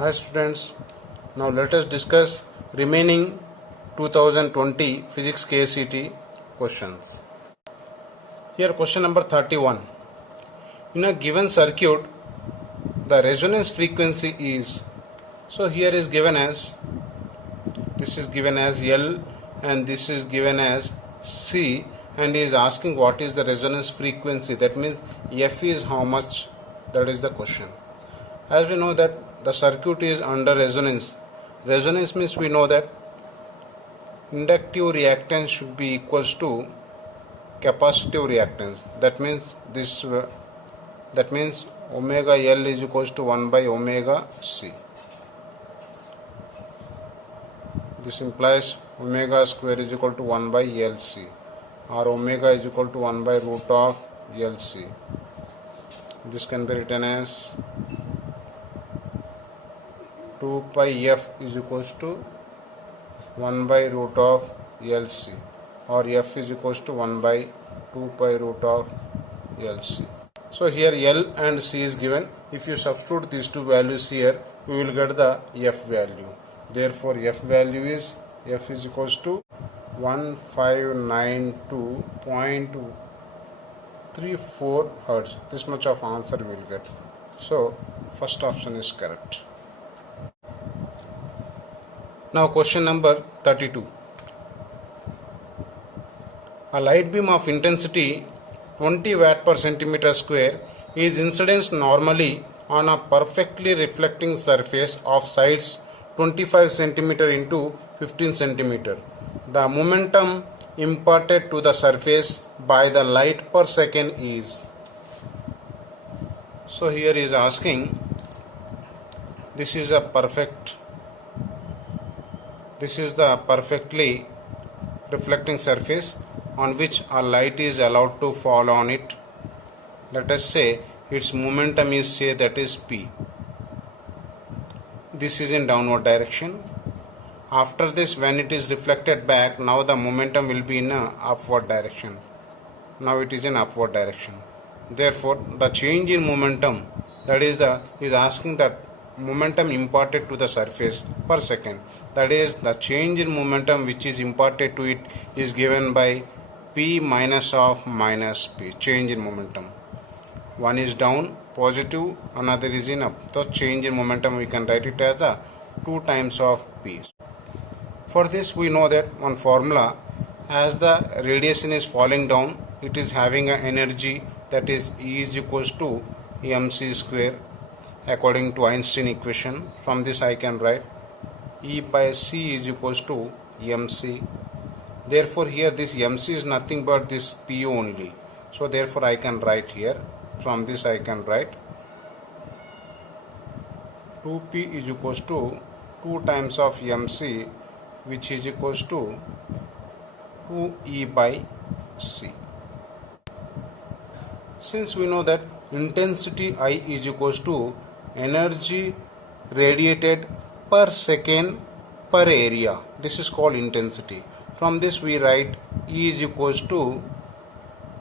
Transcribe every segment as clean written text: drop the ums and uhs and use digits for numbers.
Hi students, now let us discuss remaining 2020 Physics KCT questions. Here question number 31. In a given circuit, the resonance frequency is, so here is given as, this is given as L and this is given as C, and he is asking what is the resonance frequency. That means F is how much, that is the question. As we know that the circuit is under resonance. Resonance means we know that inductive reactance should be equals to capacitive reactance. That means omega L is equals to 1 by omega C. This implies omega square is equal to 1 by LC, or omega is equal to 1 by root of LC. This can be written as 2 pi F is equals to 1 by root of LC, or F is equals to 1 by 2 pi root of LC. So here L and C is given. If you substitute these two values here, we will get the F value. Therefore F value is, F is equals to 1592.34 Hertz. This much of answer we will get. So first option is correct. Now question number 32. A light beam of intensity 20 watt per centimeter square is incident normally on a perfectly reflecting surface of sides 25 centimeter into 15 centimeter. The momentum imparted to the surface by the light per second is. So here is asking, this is the perfectly reflecting surface on which a light is allowed to fall on it. Let us say its momentum is, say, that is P. This is in downward direction. After this, when it is reflected back, now the momentum will be in a upward direction. Now it is in upward direction. Therefore the change in momentum, that is asking that momentum imparted to the surface per second, that is the change in momentum which is imparted to it is given by P minus of minus P, change in momentum. One is down positive, another is in up. So change in momentum we can write it as 2 times of P. For this we know that one formula, as the radiation is falling down, it is having an energy, that is E is equals to mc square according to Einstein equation. From this I can write E by C is equals to mc. Therefore here this mc is nothing but this P only. So therefore I can write here, from this I can write 2P is equals to 2 times of mc, which is equals to 2E by C. Since we know that intensity I is equals to energy radiated per second per area, this is called intensity. From this we write E is equals to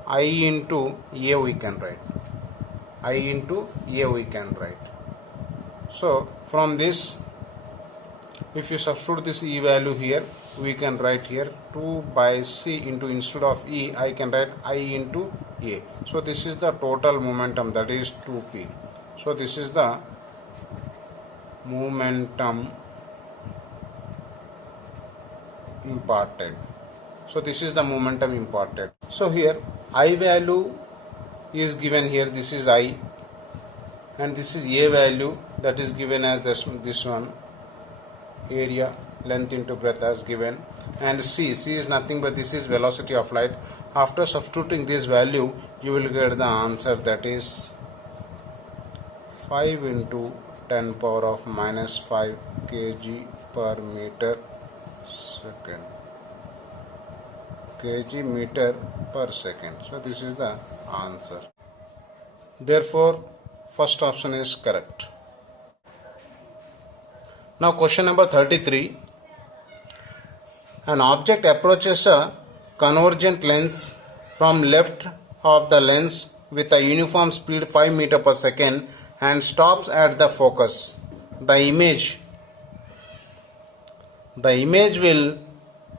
I into A, we can write I into A, we can write. So from this, if you substitute this E value here, we can write here 2 by C into, instead of E I can write I into A. So this is the total momentum, that is 2P. So this is the momentum imparted. So this is the momentum imparted. So here I value is given here, this is I, and this is A value, that is given as this one, area, length into breadth as given, and C is nothing but this is velocity of light. After substituting this value you will get the answer, that is 5 into 10 power of minus 5 kg per meter second, kg meter per second. So this is the answer. Therefore first option is correct. Now question number 33. An object approaches a convergent lens from left of the lens with a uniform speed 5 meter per second and stops at the focus. the image will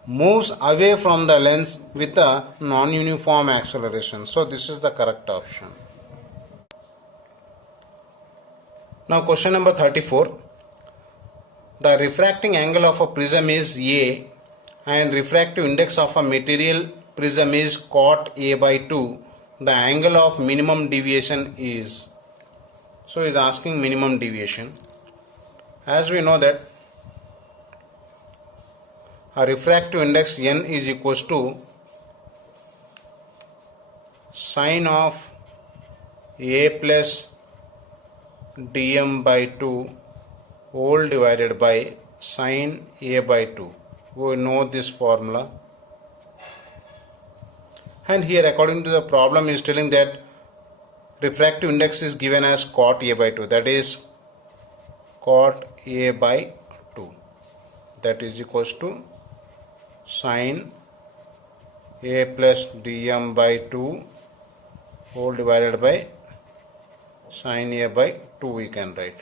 moves away from the lens with a non-uniform acceleration. So this is the correct option. Now question number 34. The refracting angle of a prism is A and refractive index of a material prism is cot A by 2. The angle of minimum deviation is. So is asking minimum deviation. As we know that a refractive index n is equals to sine of A plus dm by 2 whole divided by sine A by 2. We know this formula. And here according to the problem is telling that refractive index is given as cot A by 2, that is cot A by 2, that is equals to sine A plus dm by 2 whole divided by sine A by 2 we can write.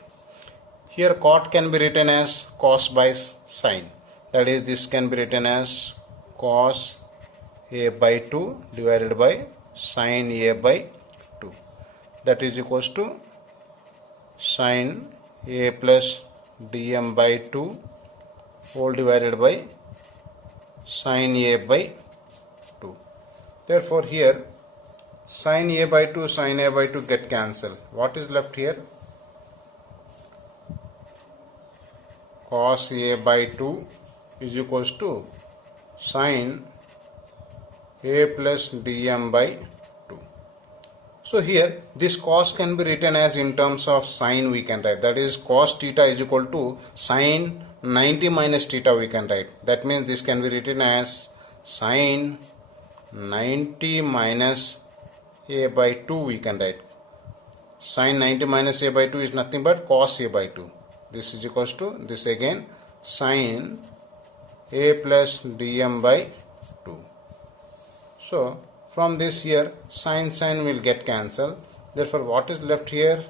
Here cot can be written as cos by sine, that is this can be written as cos A by 2 divided by sine A by 2, that is equals to sine A plus dm by 2 whole divided by sine A by 2. Therefore here sine A by 2 sine A by 2 get cancelled. What is left here? Cos A by 2 is equals to sine A plus dm by 2. So here this cos can be written as in terms of sine we can write, that is cos theta is equal to sine 90 minus theta we can write. That means this can be written as sine 90 minus A by 2 we can write. Sine 90 minus A by 2 is nothing but cos A by 2. This is equals to this again sine A plus dm by 2. So from this here sine will get cancelled. Therefore what is left here?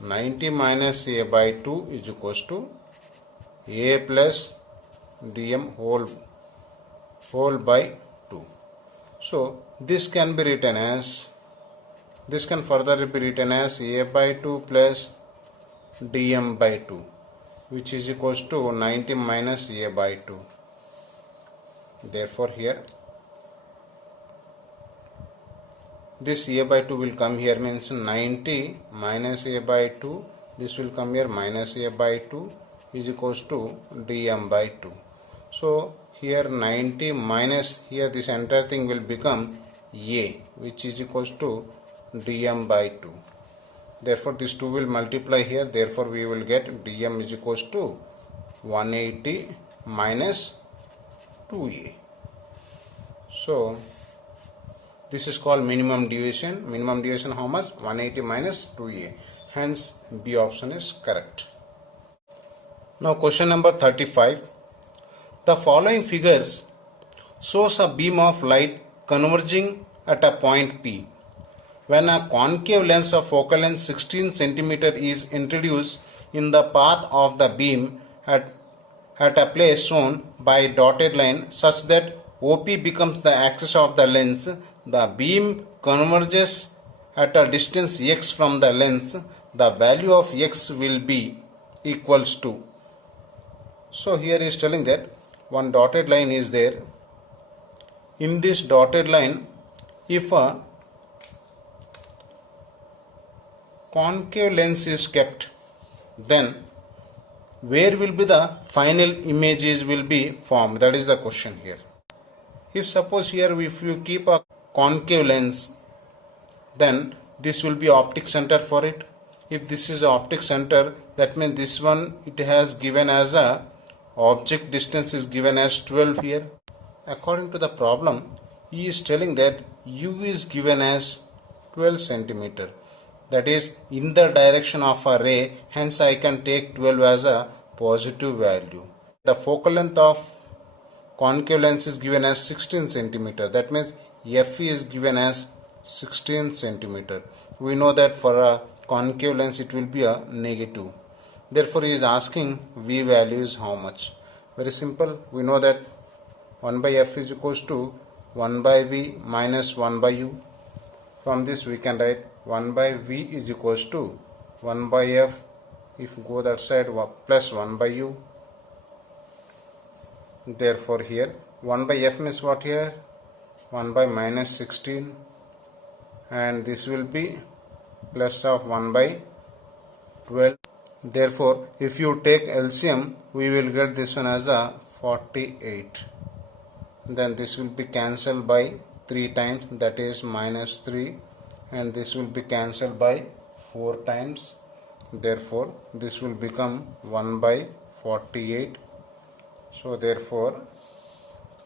90 minus A by 2 is equals to A plus dm whole by 2. So this can be written as, this can further be written as A by 2 plus dm by 2, which is equals to 90 minus A by 2. Therefore here this A by 2 will come here, means 90 minus A by 2, this will come here minus A by 2 is equals to dm by 2. So here 90 minus here this entire thing will become A, which is equals to dm by 2. Therefore this 2 will multiply here, therefore we will get dm is equals to 180 minus 2A. So this is called minimum deviation. Minimum deviation how much? 180 minus 2A. Hence B option is correct. Now question number 35. The following figures shows a beam of light converging at a point P. When a concave lens of focal length 16 cm is introduced in the path of the beam at a place shown by dotted line such that OP becomes the axis of the lens, the beam converges at a distance x from the lens, the value of x will be equals to. So here is telling that one dotted line is there. In this dotted line, if a concave lens is kept, then where will be the final images will be formed? That is the question here. If suppose here if you keep a concave lens, then this will be optic center for it. If this is a optic center, that means this one it has given as a object distance is given as 12 here. According to the problem, he is telling that u is given as 12 centimeter. That is in the direction of a ray, hence I can take 12 as a positive value. The focal length of concave lens is given as 16 centimeter. That means F is given as 16 centimeter. We know that for a concave lens it will be a negative. Therefore he is asking V value is how much. Very simple. We know that 1 by f is equals to 1 by v minus 1 by u. From this we can write 1 by v is equals to 1 by f, if go that side, plus 1 by u. Therefore here 1 by f means what here? 1 by minus 16, and this will be plus of 1 by 12. Therefore if you take LCM, we will get this one as a 48. Then this will be cancelled by 3 times, that is minus 3, and this will be cancelled by 4 times. Therefore this will become 1 by 48. So therefore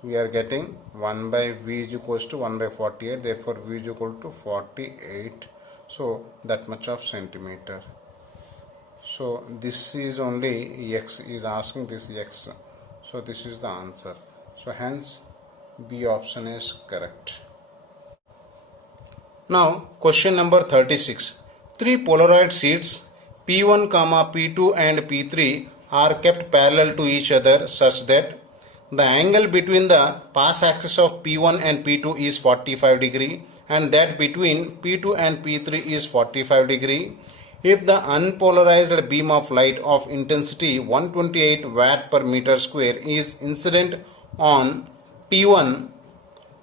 we are getting 1 by v is equals to 1 by 48. Therefore v is equal to 48. So that much of centimeter. So this is only x, is asking this x. So this is the answer. So hence B option is correct. Now question number 36. 3 Polaroid sheets P1, P2 and P3 are kept parallel to each other such that the angle between the pass axis of P1 and P2 is 45 degree and that between P2 and P3 is 45 degree. If the unpolarized beam of light of intensity 128 watt per meter square is incident on P1,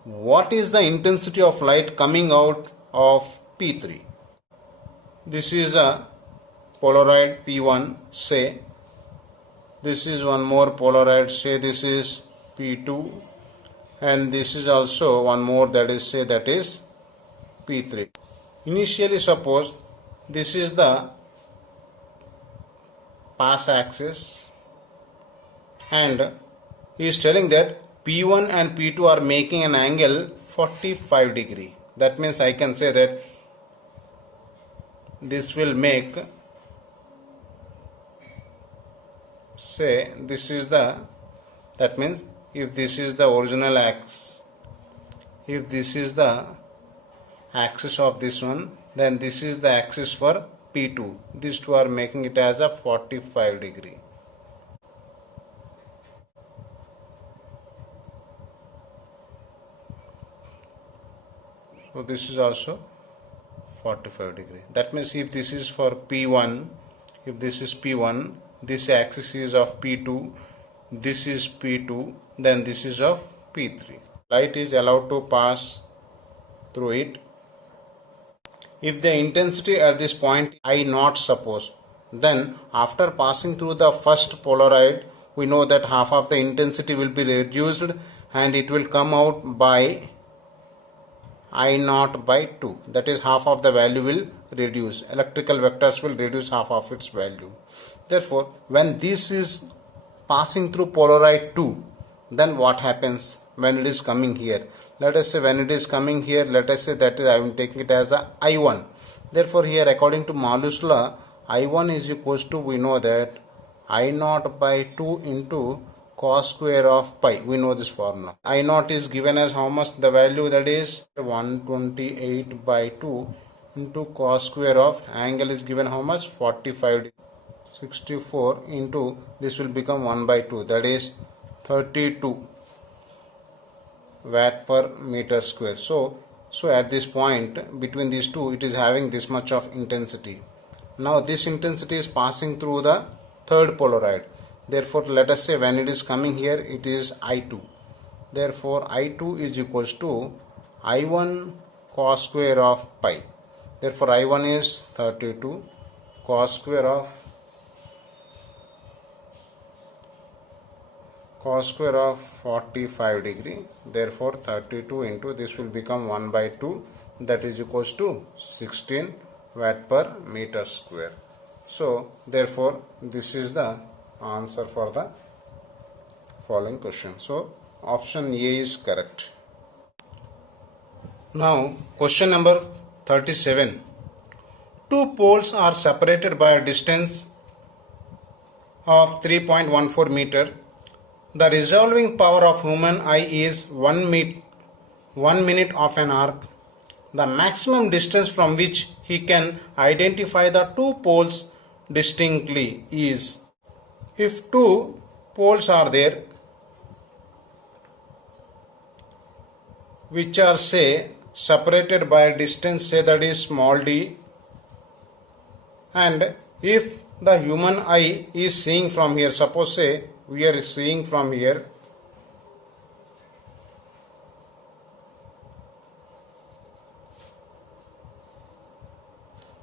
what is the intensity of light coming out of P3? This is a Polaroid P1, say this is one more Polaroid, say this is P2, and this is also one more, that is, say that is P3. Initially suppose this is the pass axis and he is telling that P1 and P2 are making an angle 45 degree. That means I can say that this will make, say this is the, that means if this is the original axis, if this is the axis of this one, then this is the axis for P2. These two are making it as a 45 degree. So this is also 45 degree. That means if this is for P1, if this is P1, this axis is of P2, this is P2, then this is of P3. Light is allowed to pass through it. If the intensity at this point I naught suppose, then after passing through the first Polaroid, we know that half of the intensity will be reduced and it will come out by I naught by 2. That is, half of the value will reduce. Electrical vectors will reduce half of its value. Therefore, when this is passing through Polaroid 2, then what happens when it is coming here? Let us say when it is coming here, let us say that I am taking it as a I1. Therefore, here according to Malus law, I1 is equals to, we know that I naught by 2 into cos square of pi. We know this formula. I naught is given as how much? The value, that is 128 by 2 into cos square of angle is given how much? 45. 64 into this will become 1 by 2, that is 32 watt per meter square. So at this point between these two, it is having this much of intensity. Now this intensity is passing through the third Polaroid. Therefore let us say when it is coming here, it is I2. Therefore I2 is equals to I1 cos square of pi. Therefore I1 is 32 cos square of 45 degree. Therefore 32 into this will become 1 by 2, that is equals to 16 watt per meter square. So therefore this is the answer for the following question. So option A is correct. Now question number 37. Two poles are separated by a distance of 3.14 meter. The resolving power of human eye is 1 minute of an arc. the maximum distance from which he can identify the two poles distinctly is, if two poles are there which are say separated by a distance, say that is small d, and if the human eye is seeing from here, suppose say we are seeing from here,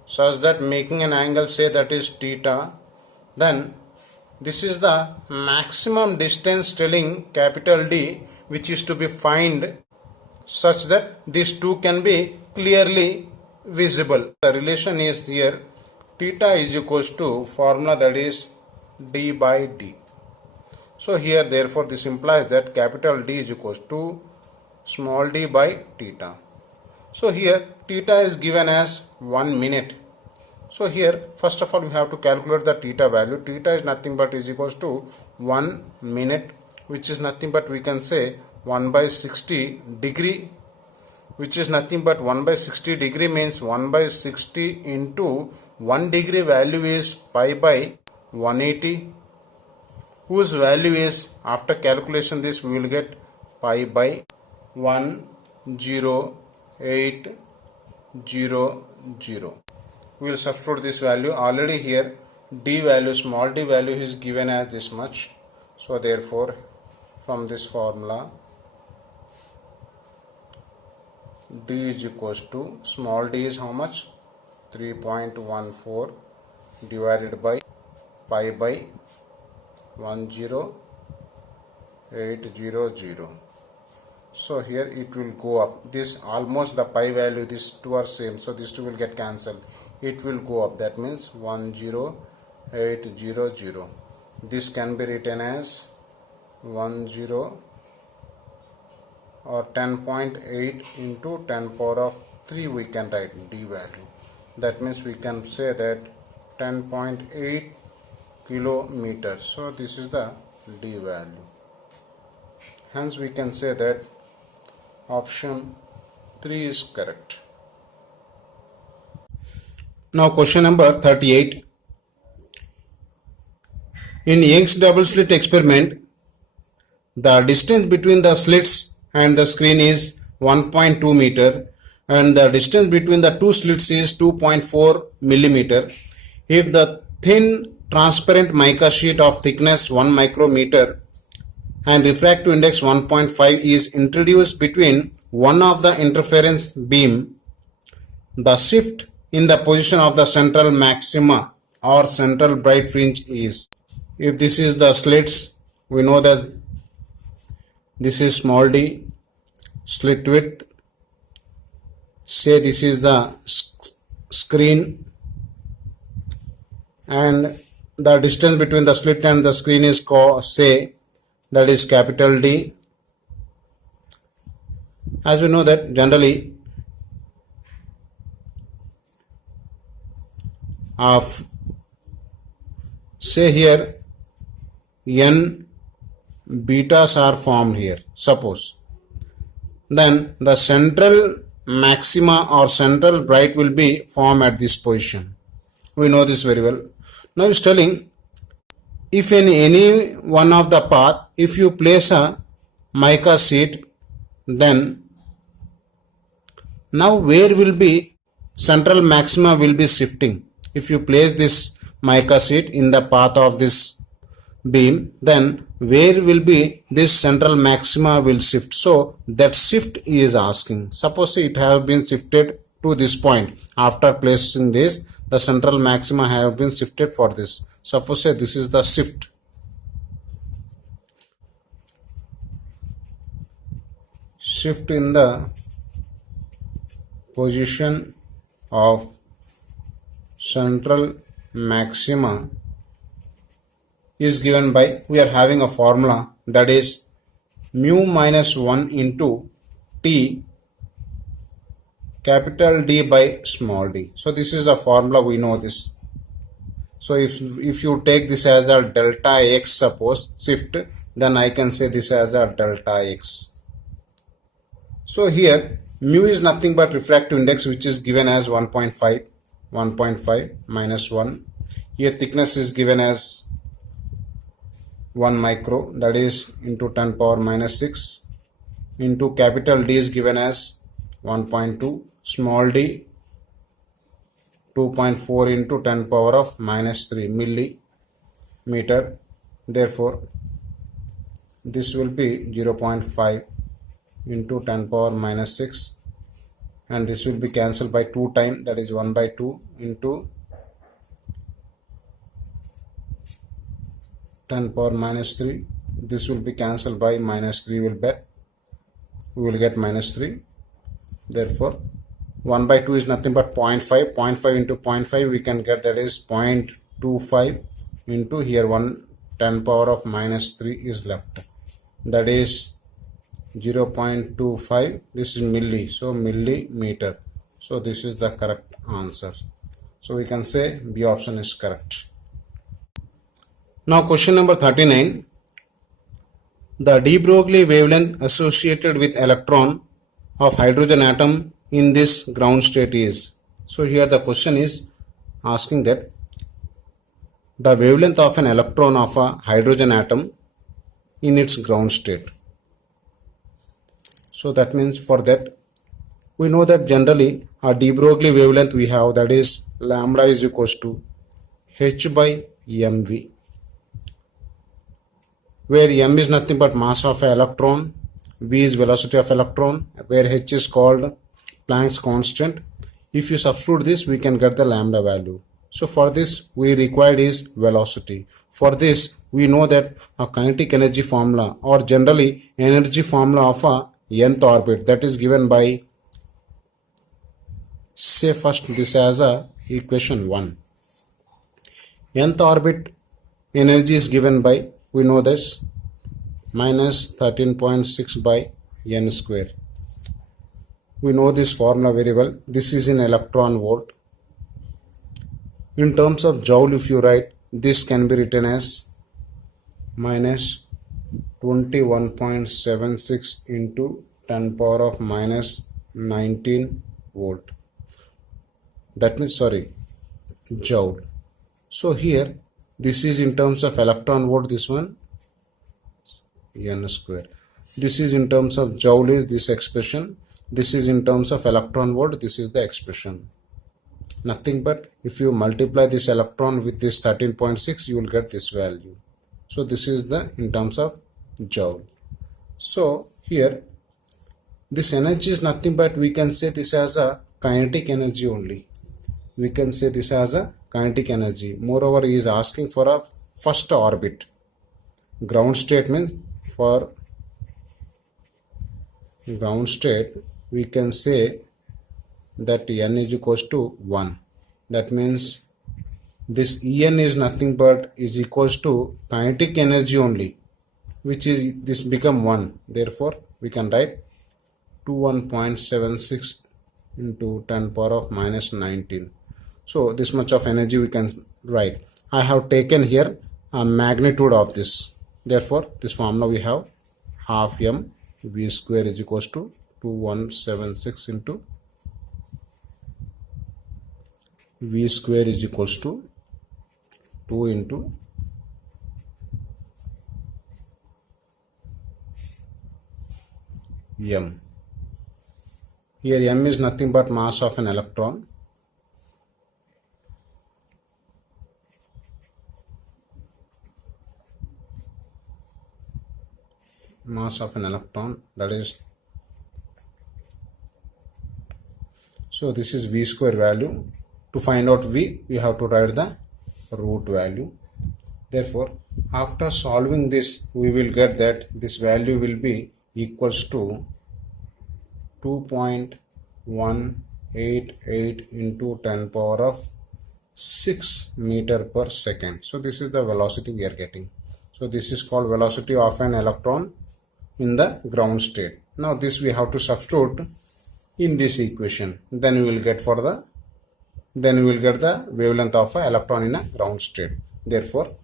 such that making an angle say that is theta, then this is the maximum distance telling capital D which is to be found, such that these two can be clearly visible. The relation is here, theta is equals to formula that is d by d. So here therefore this implies that capital D is equals to small d by theta. So here theta is given as 1 minute. So here first of all we have to calculate the theta value. Theta is nothing but is equals to 1 minute, which is nothing but we can say 1 by 60 degree, which is nothing but 1 by 60 degree means 1 by 60 into 1 degree value is pi by 180, whose value is, after calculation this we will get pi by 10800. We will substitute this value. Already here d value, small d value is given as this much. So therefore from this formula d is equals to, small d is how much, 3.14 divided by pi by 10800. So here it will go up, this almost the pi value, these two are same, so these two will get cancelled, it will go up, that means 10800. This can be written as 10 or 10.8 into 10 power of 3 we can write d value. That means we can say that 10.8 kilometers. So this is the d value. Hence we can say that option 3 is correct. Now question number 38. In Young's double slit experiment, the distance between the slits and the screen is 1.2 meter and the distance between the two slits is 2.4 millimeter. If the thin transparent mica sheet of thickness 1 micrometer and refractive index 1.5 is introduced between one of the interference beam, the shift in the position of the central maxima or central bright fringe is, if this is the slits, we know that this is small d, slit width, say this is the screen, and the distance between the slit and the screen is say that is capital D. As we know that generally of say here n betas are formed here, suppose, then the central maxima or central bright will be formed at this position. We know this very well. Now it's telling, if in any one of the path, if you place a mica sheet, then now where will be central maxima will be shifting. If you place this mica sheet in the path of this beam, then where will be this central maxima will shift. So that shift is asking. Suppose it have been shifted to this point. After placing this, the central maxima have been shifted for this. Suppose say this is the shift. Shift in the position of central maxima is given by, we are having a formula that is mu minus 1 into T capital D by small d. So this is the formula, we know this. So if you take this as a delta x, suppose shift, then I can say this as a delta x. So here Mu is nothing but refractive index, which is given as 1.5, 1.5 minus 1. Here thickness is given as 1 micro, that is into 10 power minus 6, into capital D is given as 1.2, small d 2.4 into 10 power of minus 3 millimeter. Therefore, this will be 0.5 into 10 power minus 6, and this will be cancelled by 2 times, that is 1 by 2 into 10 power minus 3. This will be cancelled by minus 3 we will get minus 3. Therefore 1 by 2 is nothing but 0.5. 0.5 into 0.5 we can get, that is 0.25 into here 1 10 power of minus 3 is left, that is 0.25. This is milli, so millimeter. So this is the correct answer. So we can say B option is correct. Now question number 39. The de Broglie wavelength associated with electron of hydrogen atom in this ground state is. So here the question is asking that the wavelength of an electron of a hydrogen atom in its ground state. So that means for that we know that generally a de Broglie wavelength we have, that is lambda is equals to h by mv, where m is nothing but mass of an electron, v is velocity of electron, where h is called Planck's constant. If you substitute this, we can get the lambda value. So for this we required is velocity. For this we know that a kinetic energy formula, or generally energy formula of a nth orbit, that is given by, say first this as a equation 1. Nth orbit energy is given by, we know this, minus 13.6 by n square. We know this formula very well. This is in electron volt. In terms of joule, if you write, this can be written as minus 21.76 into 10 power of minus 19 volt. That means, sorry, joule. So here this is in terms of electron volt, this one n square. This is in terms of joule is this expression. This is in terms of electron volt, this is the expression. Nothing but if you multiply this electron with this 13.6, you will get this value. So this is the in terms of joule. So here this energy is nothing but, we can say this as a kinetic energy only. We can say this as a kinetic energy. Moreover, he is asking for a first orbit. Ground state means, for ground state we can say that n is equals to 1. That means this En is nothing but is equals to kinetic energy only, which is this become 1. Therefore we can write 21.76 into 10 power of minus 19. So this much of energy we can write. I have taken here a magnitude of this. Therefore this formula we have half m v square is equals to 2176 into v square is equals to 2 into m. Here m is nothing but mass of an electron. Mass of an electron, that is, so this is v square value. To find out v, we have to write the root value. Therefore after solving this, we will get that this value will be equals to 2.188 into 10 power of 6 meter per second. So this is the velocity we are getting. So this is called velocity of an electron in the ground state. Now this we have to substitute in this equation. Then we will get the wavelength of an electron in a ground state. Therefore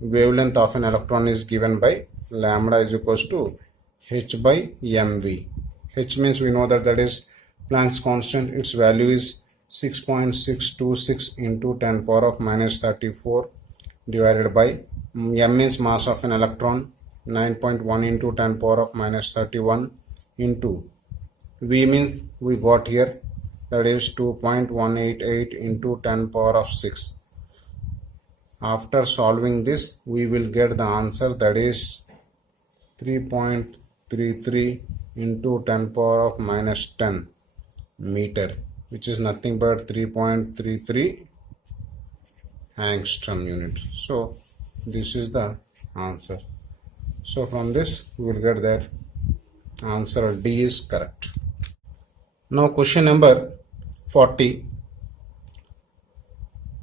wavelength of an electron is given by lambda is equals to h by mv. H means we know that is Planck's constant. Its value is 6.626 into 10 power of minus 34 divided by m means mass of an electron, 9.1 into 10 power of minus 31 into v means we got here, that is 2.188 into 10 power of 6. After solving this, we will get the answer, that is 3.33 into 10 power of minus 10 meter, which is nothing but 3.33 angstrom unit. So this is the answer. So from this we will get that answer D is correct. Now question number 40.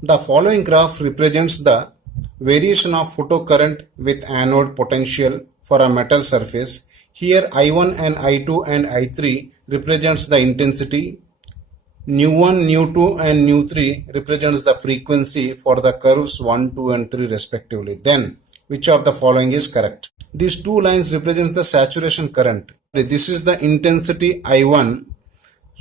The following graph represents the variation of photocurrent with anode potential for a metal surface. Here I1 and I2 and I3 represents the intensity. Nu1, Nu2 and Nu3 represents the frequency for the curves 1, 2 and 3 respectively. Then which of the following is correct? These two lines represent the saturation current. This is the intensity I1.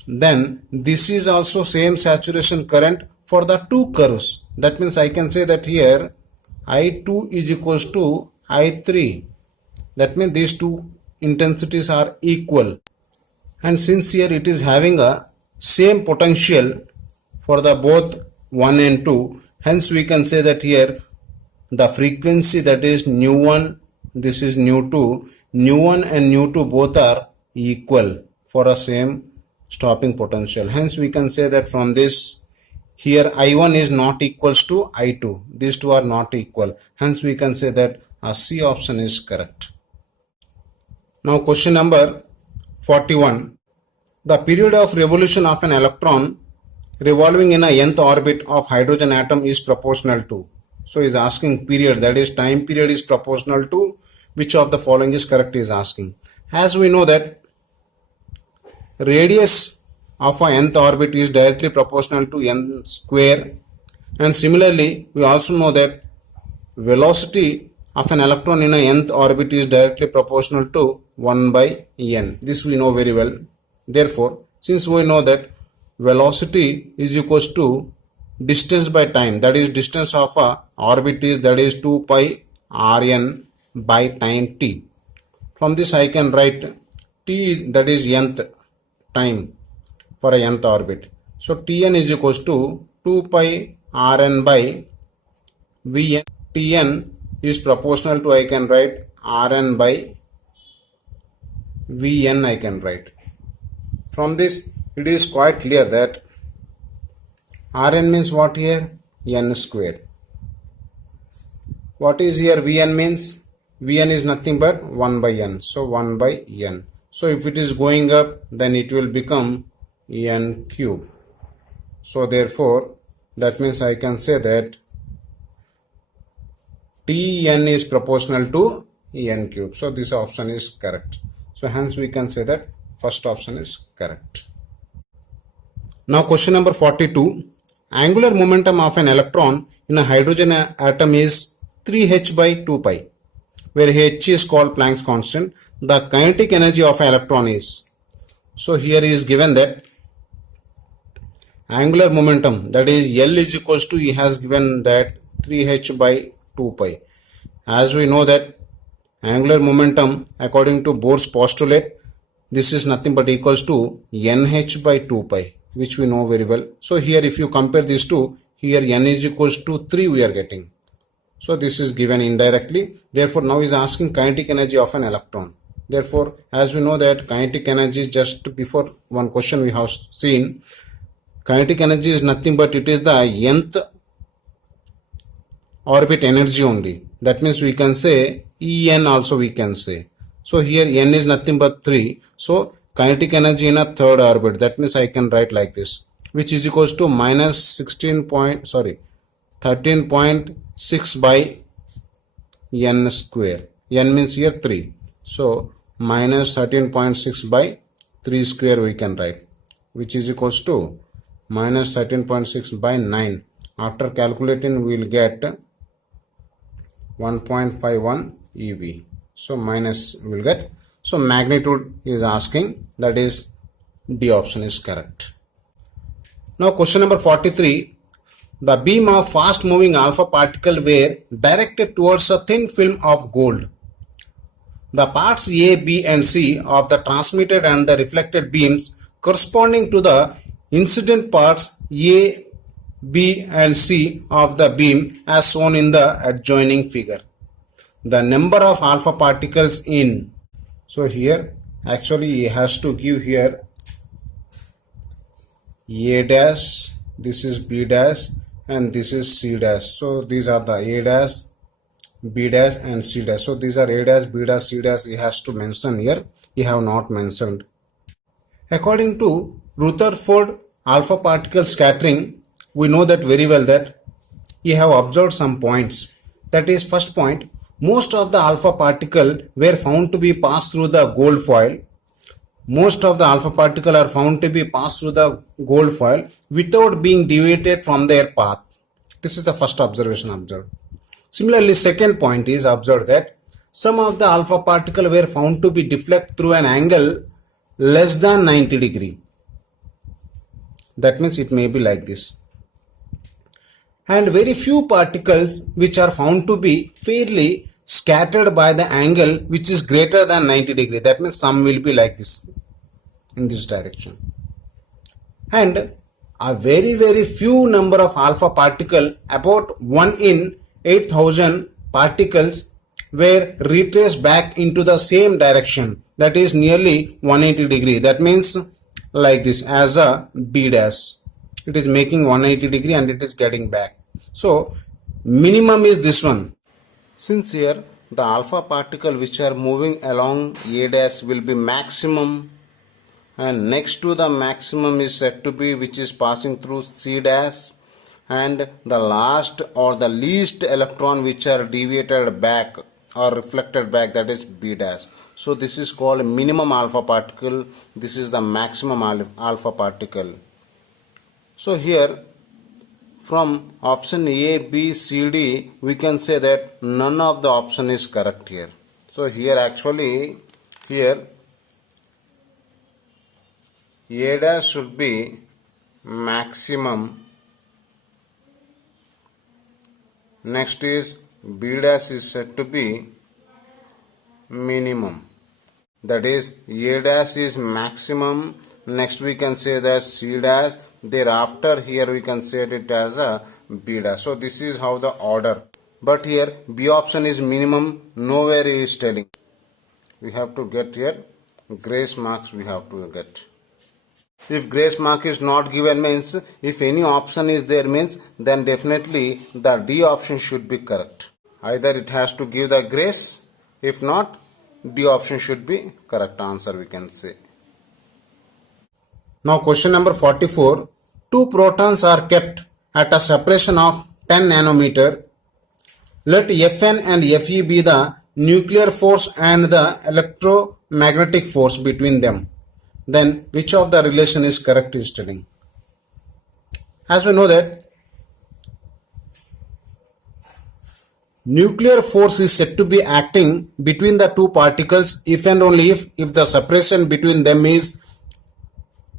Then this is also same saturation current for the two curves. That means I can say that here I2 is equals to I3. That means these two intensities are equal. And since here it is having a same potential for the both 1 and 2, hence we can say that here the frequency, that is Nu1, this is Nu2, Nu1 and Nu2 both are equal for a same stopping potential. Hence we can say that from this, here I1 is not equals to I2. These two are not equal. Hence we can say that a C option is correct. Now question number 41. The period of revolution of an electron revolving in a nth orbit of hydrogen atom is proportional to. So is asking period, that is time period is proportional to which of the following is correct is asking. As we know that radius of a nth orbit is directly proportional to n square, and similarly we also know that velocity of an electron in a nth orbit is directly proportional to 1 by n. This we know very well. Therefore, since we know that velocity is equals to distance by time, that is distance of a orbit is, that is 2 pi rn by time t. From this I can write t, that is nth time for a nth orbit. So Tn is equals to 2 pi Rn by Vn. Tn is proportional to, I can write Rn by Vn I can write. From this it is quite clear that Rn means what here? N square. What is here Vn means? Vn is nothing but 1 by n. So 1 by n. So if it is going up, then it will become n cube. So therefore that means I can say that Tn is proportional to n cube. So this option is correct. So hence we can say that first option is correct. Now question number 42. Angular momentum of an electron in a hydrogen atom is 3h by 2 pi, where h is called Planck's constant. The kinetic energy of an electron is. So here is given that angular momentum, that is L is equals to, he has given that 3h by 2 pi. As we know that angular momentum according to Bohr's postulate, this is nothing but equals to nh by 2 pi, which we know very well. So here if you compare these two, here n is equals to 3 we are getting. So this is given indirectly. Therefore now is asking kinetic energy of an electron. Therefore as we know that kinetic energy, just before one question we have seen, kinetic energy is nothing but it is the nth orbit energy only. That means we can say En also we can say. So here n is nothing but 3. So kinetic energy in a third orbit, that means I can write like this, which is equals to minus 13.6 by n square. N means here 3. So minus 13.6 by 3 square we can write, which is equals to minus 13.6 by 9. After calculating we will get 1.51 eV. So minus we will get So magnitude is asking, that is D option is correct. Now question number 43. The beam of fast moving alpha particle were directed towards a thin film of gold. The parts A, B and C of the transmitted and the reflected beams corresponding to the incident parts A, B and C of the beam as shown in the adjoining figure. The number of alpha particles in. So here actually he has to give here A dash, this is B dash and this is C dash. So these are the A dash, B dash and C dash. So these are A dash, B dash, C dash. He has to mention here. He have not mentioned. According to Rutherford alpha particle scattering, we know that very well that he have observed some points. That is, first point, most of the alpha particle were found to be passed through the gold foil. Most of the alpha particle are found to be passed through the gold foil without being deviated from their path. This is the first observation observed. Similarly, second point is observed that some of the alpha particle were found to be deflect through an angle less than 90 degree. That means it may be like this. And very few particles which are found to be fairly scattered by the angle which is greater than 90 degree. That means some will be like this, in this direction. And a very few number of alpha particle, about 1 in 8,000 particles, were retraced back into the same direction, that is nearly 180 degree. That means like this, as a B dash. It is making 180 degree and it is getting back. So minimum is this one. Since here the alpha particle which are moving along A dash will be maximum, and next to the maximum is said to be which is passing through C dash, and the last or the least electron which are deviated back or reflected back, that is B dash. So this is called minimum alpha particle. This is the maximum alpha particle. So here from option A, B, C, D, we can say that none of the option is correct here. So here actually here A dash should be maximum. Next is B dash is said to be minimum. That is A dash is maximum. Next we can say that C dash. Thereafter here we can say it as a B dash. So this is how the order. But here B option is minimum. Nowhere he is telling. We have to get here grace marks we have to get. If grace mark is not given means, if any option is there means, then definitely the D option should be correct. Either it has to give the grace, if not, D option should be correct answer we can say. Now question number 44. Two protons are kept at a separation of 10 nanometer. Let Fn and Fe be the nuclear force and the electromagnetic force between them. Then which of the relation is correct is telling. As we know that nuclear force is said to be acting between the two particles if and only if the separation between them is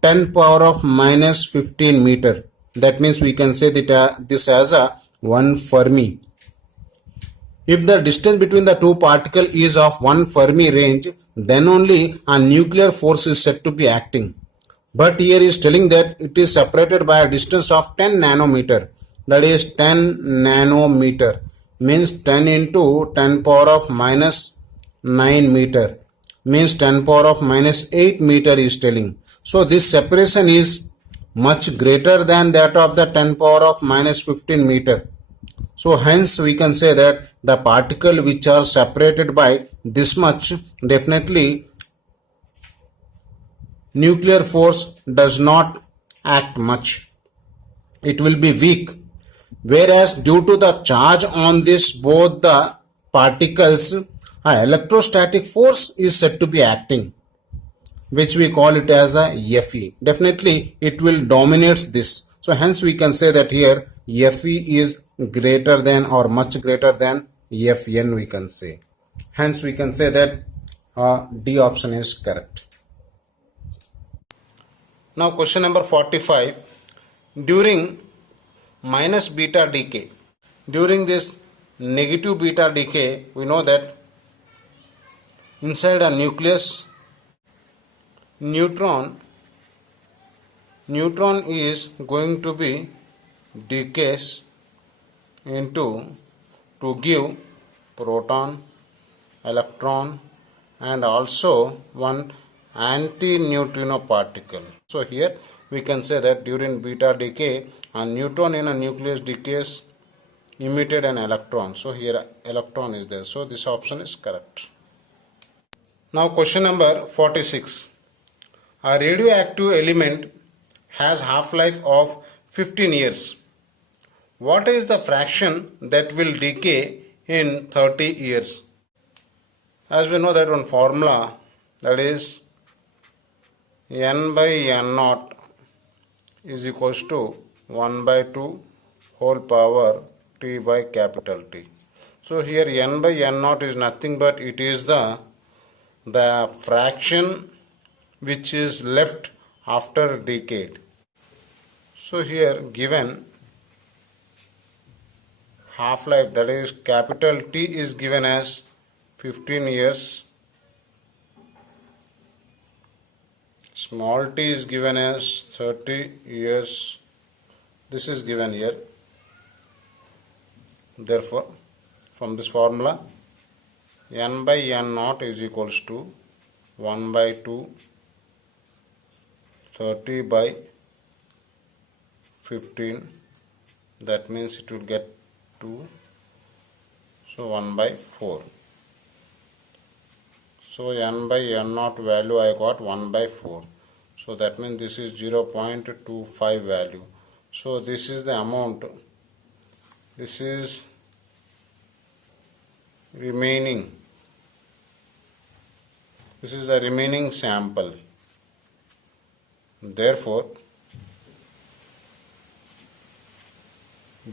10 power of minus 15 meter. That means we can say that this as a 1 Fermi. If the distance between the two particles is of 1 Fermi range, then only a nuclear force is said to be acting. But here is telling that it is separated by a distance of 10 nanometer. That is 10 nanometer means 10 into 10 power of minus 9 meter means 10 power of minus 8 meter is telling. So this separation is much greater than that of the 10 power of minus 15 meter. So hence we can say that the particle which are separated by this much, definitely nuclear force does not act much. It will be weak. Whereas due to the charge on this both the particles, a electrostatic force is said to be acting, which we call it as a Fe. Definitely it will dominate this. So hence we can say that here Fe is greater than or much greater than Fn we can say. Hence we can say that D option is correct. Now question number 45. During minus beta decay, during this negative beta decay, we know that inside a nucleus, neutron is going to be decays into to give proton, electron, and also one anti-neutrino particle. So here we can say that during beta decay, a neutron in a nucleus decays, emitted an electron. So here electron is there. So this option is correct. Now question number 46. A radioactive element has half-life of 15 years. What is the fraction that will decay in 30 years? As we know that one formula, that is n by n naught is equals to 1 by 2 whole power t by capital T. So here n by n naught is nothing but it is the fraction which is left after decay. So here given half-life, that is capital T, is given as 15 years, small t is given as 30 years, this is given here. Therefore from this formula, n by n naught is equals to 1 by 2 30 by 15, that means it will get 2, so 1 by 4. So n by n naught value I got 1 by 4. So that means this is 0.25 value. So this is the amount, this is remaining, this is a remaining sample. Therefore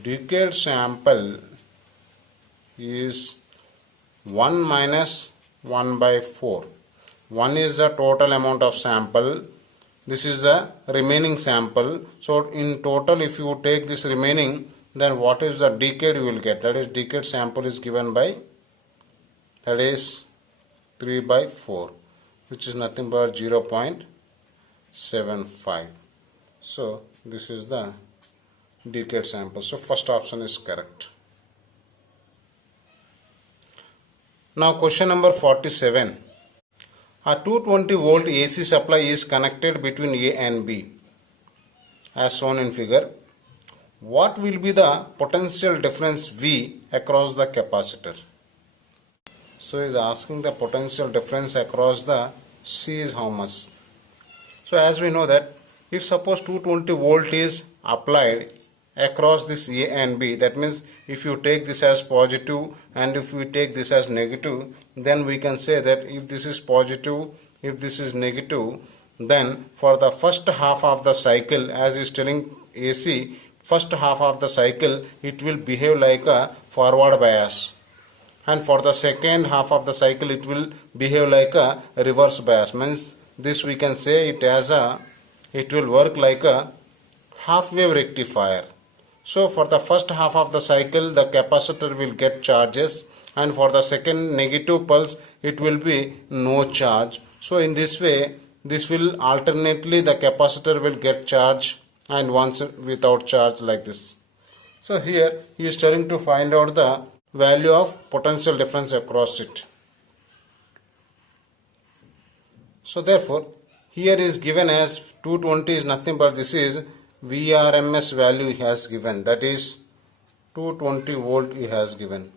decayed sample is 1 minus 1 by 4. 1 is the total amount of sample, this is the remaining sample. So in total if you take this remaining, then what is the decayed you will get, that is decayed sample is given by, that is 3 by 4, which is nothing but 0.75. So this is the decayed sample. So first option is correct. Now question number 47. A 220 volt AC supply is connected between A and B as shown in figure. What will be the potential difference V across the capacitor? So he is asking the potential difference across the C is how much. So as we know that if suppose 220 volt is applied across this A and B, that means if you take this as positive and if we take this as negative, then we can say that if this is positive, if this is negative, then for the first half of the cycle, as is telling AC, first half of the cycle it will behave like a forward bias, and for the second half of the cycle it will behave like a reverse bias. Means this we can say it as a, it will work like a half wave rectifier. So for the first half of the cycle the capacitor will get charges, and for the second negative pulse it will be no charge. So in this way this will alternately, the capacitor will get charge and once without charge, like this. So here he is trying to find out the value of potential difference across it. So therefore here is given as 220 is nothing but this is VRMS value he has given, that is 220 volt he has given.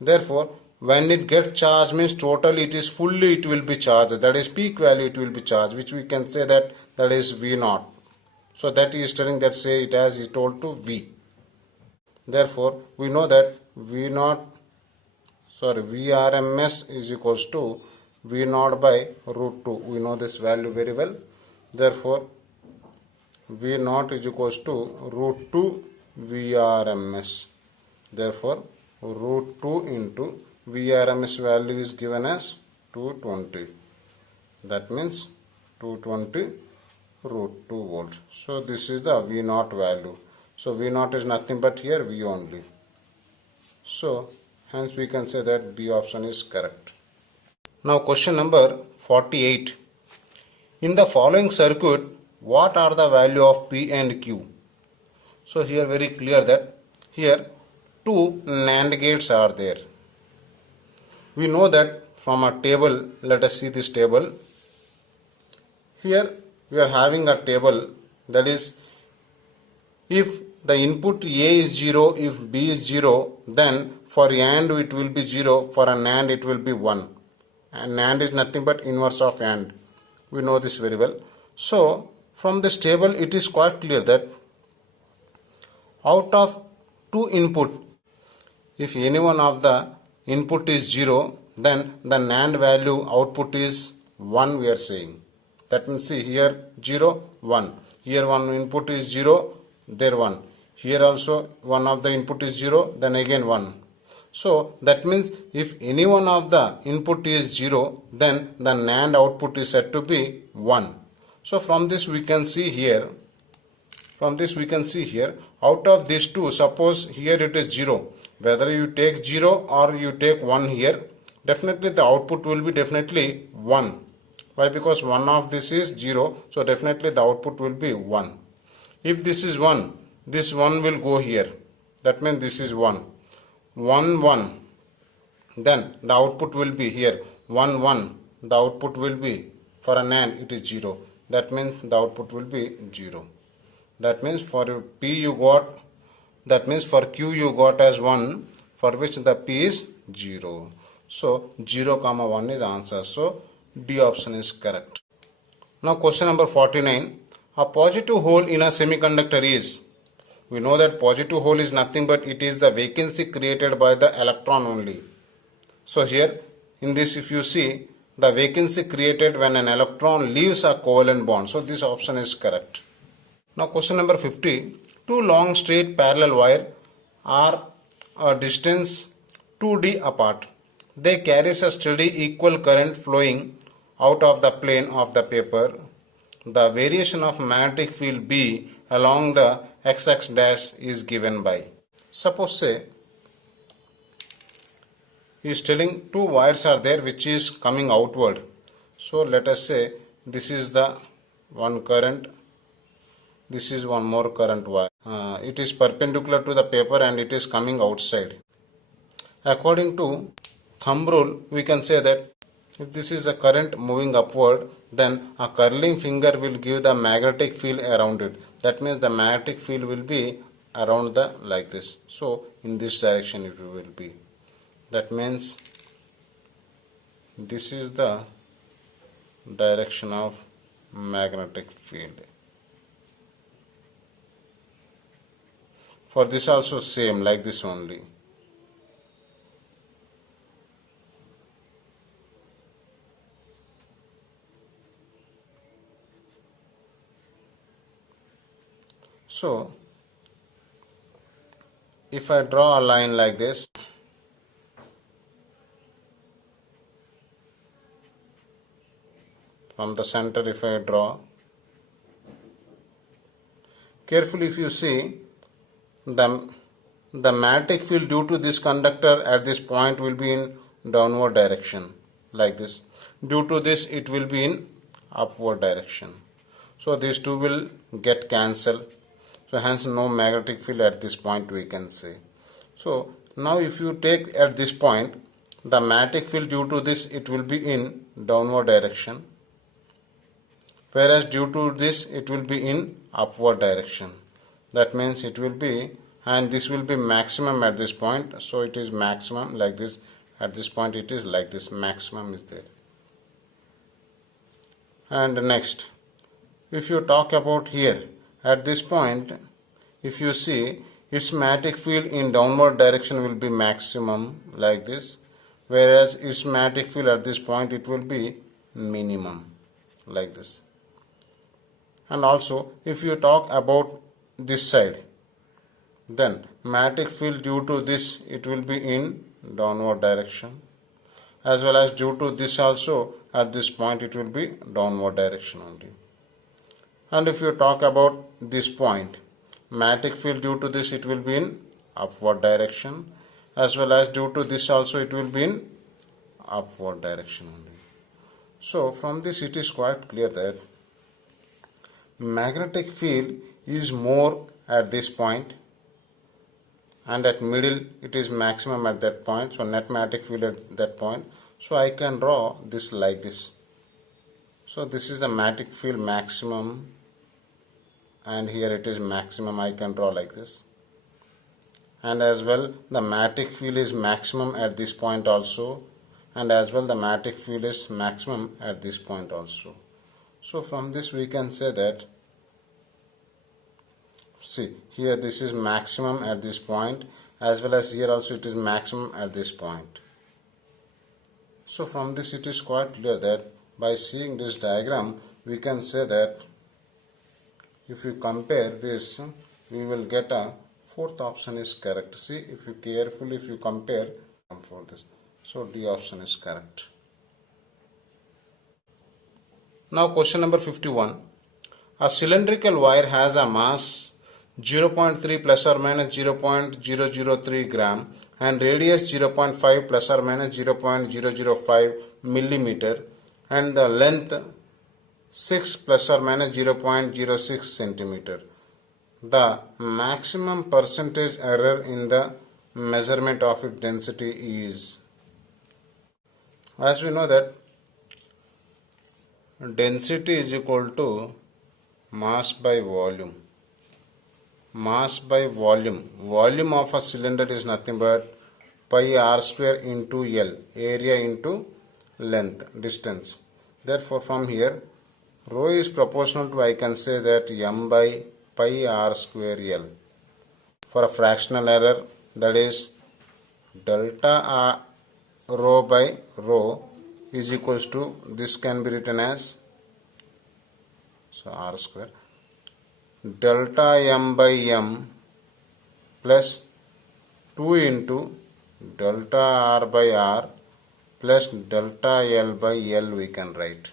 Therefore when it gets charged means total it is fully it will be charged, that is peak value it will be charged, which we can say that is V naught. So that he is telling that say it as he told to V. Therefore we know that VRMS is equals to V naught by root 2. We know this value very well. Therefore V naught is equals to root 2 VRMS. Therefore root 2 into VRMS value is given as 220. That means 220 root 2 volts. So this is the V naught value. So V naught is nothing but here V only. So hence we can say that B option is correct. Now question number 48. In the following circuit, what are the value of P and Q? So here very clear that here two NAND gates are there. We know that from a table, let us see this table. Here we are having a table, that is, if the input A is 0, if B is 0, then for AND it will be 0, for a NAND it will be 1. And NAND is nothing but inverse of AND. We know this very well. So from this table it is quite clear that out of two input, if any one of the input is 0, then the NAND value output is 1 we are saying. That means see here 0, 1. Here one input is 0, there 1. Here also one of the input is 0, then again 1. So that means if any one of the input is 0, then the NAND output is said to be 1. So from this we can see here, out of these two, suppose here it is 0. Whether you take 0 or you take 1 here, definitely the output will be definitely 1. Why? Because one of this is 0, so definitely the output will be 1. If this is 1, this 1 will go here. That means this is 1. 1, 1. Then the output will be here. 1, 1. The output will be, for a NAND it is 0. That means the output will be 0. That means for P you got, that means for Q you got as 1, for which the P is 0. So 0, 1 is answer. So D option is correct. Now question number 49. A positive hole in a semiconductor is, we know that positive hole is nothing but it is the vacancy created by the electron only. So here in this, if you see, the vacancy created when an electron leaves a covalent bond. So this option is correct. Now question number 50. Two long straight parallel wire are a distance 2d apart. They carry a steady equal current flowing out of the plane of the paper. The variation of magnetic field B along the x-axis dash is given by. Suppose say he is telling two wires are there which is coming outward. So let us say this is the one current, this is one more current wire. It is perpendicular to the paper and it is coming outside. According to thumb rule, we can say that if this is a current moving upward, then a curling finger will give the magnetic field around it. That means the magnetic field will be around the like this. So in this direction it will be. That means this is the direction of magnetic field. For this also same, like this only. So if I draw a line like this, from the center if I draw, carefully if you see, the magnetic field due to this conductor at this point will be in downward direction, like this. Due to this it will be in upward direction. So these two will get cancelled. So hence no magnetic field at this point we can say. So now if you take at this point, the magnetic field due to this it will be in downward direction, whereas due to this it will be in upward direction. That means it will be, and this will be maximum at this point. So it is maximum like this. At this point it is like this, maximum is there. And next, if you talk about here, at this point, if you see, its magnetic field in downward direction will be maximum like this, whereas its magnetic field at this point it will be minimum like this. And also if you talk about this side, then magnetic field due to this it will be in downward direction, as well as due to this also at this point it will be downward direction only. And if you talk about this point, magnetic field due to this it will be in upward direction, as well as due to this also it will be in upward direction only. So from this it is quite clear that magnetic field is more at this point, and at middle it is maximum at that point. So net magnetic field at that point. So I can draw this like this. So this is the magnetic field maximum, and here it is maximum. I can draw like this. And as well the magnetic field is maximum at this point also, and as well the magnetic field is maximum at this point also. So from this we can say that, see here this is maximum at this point, as well as here also it is maximum at this point. So from this it is quite clear that by seeing this diagram we can say that if you compare this, we will get a fourth option is correct. See, if you carefully if you compare for this, so D option is correct. Now question number 51. A cylindrical wire has a mass 0.3 plus or minus 0.003 gram and radius 0.5 plus or minus 0.005 millimeter and the length 6 plus or minus 0.06 centimeter. The maximum percentage error in the measurement of its density is. As we know that density is equal to mass by volume. Mass by volume. Volume of a cylinder is nothing but pi r square into L, area into length, distance. Therefore from here rho is proportional to, I can say that m by pi r square L. For a fractional error, that is delta r rho by rho is equals to, this can be written as, so r square, delta m by m plus 2 into delta r by r plus delta L by L we can write.